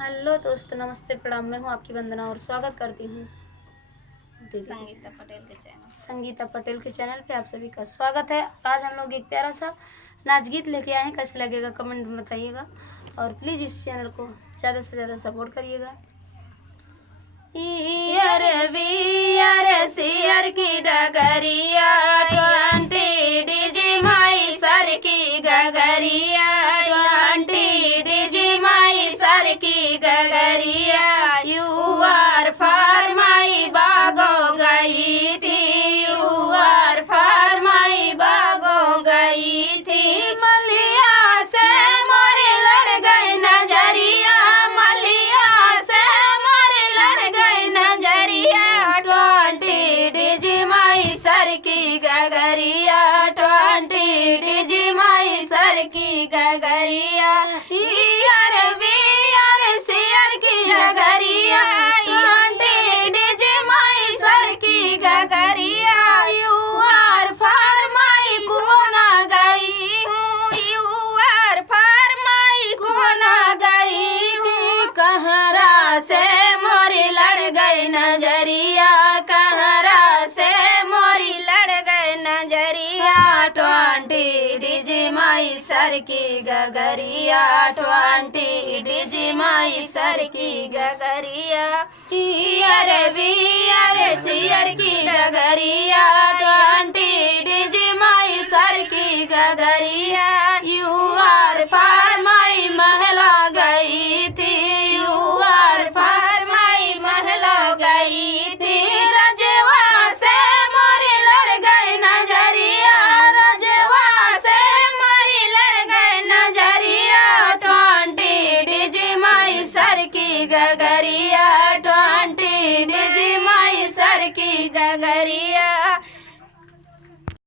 Hello दोस्तों, नमस्ते, प्रणाम। मैं हूँ आपकी वंदना और स्वागत करती हूँ संगीता पटेल के चैनल पे। आप सभी का स्वागत है। आज हम लोग एक प्यारा सा नाच गीत लेके आए हैं। कैसे लगेगा कमेंट में बताइएगा और प्लीज़ इस चैनल को ज़्यादा से ज़्यादा सपोर्ट करिएगा। सियर की डगरिया 20 डीजे माई सर की गगरिया 20 डीजे माई सर की गगरिया यू आर फॉर माई बागो गई थी यू आर फॉर माई बागो गई थी मलिया से मोरे लड़ गए नजरिया मलिया से मोरे लड़ गए नजरिया 20 डीजे माई सर की गगरिया 20 डीजे माई सर की गगरिया सियर की डगरिया 20 डीजे माई सर की गगरिया यू आर फॉर माई खोना गई हूँ यू आर फॉर माई खोना गई हूँ कहरा से मोरी लड़ गई नजरिया कहरा से मोरी लड़ गए नजरिया 20 डीजे माई सर की गगरिया 20 डीजे माई सर की गगरिया सियर की डगरिया 20 डीजे माई सर की गगरिया यू आर फॉर माई महला गई थी यू आर फॉर माई महला गई थी रजवा से मोरी लड़ गए नजरिया रजवा से मोरी लड़ गए नजरिया 20 डीजे माई सर की गगरिया 20 डीजे माई सर की गगरिया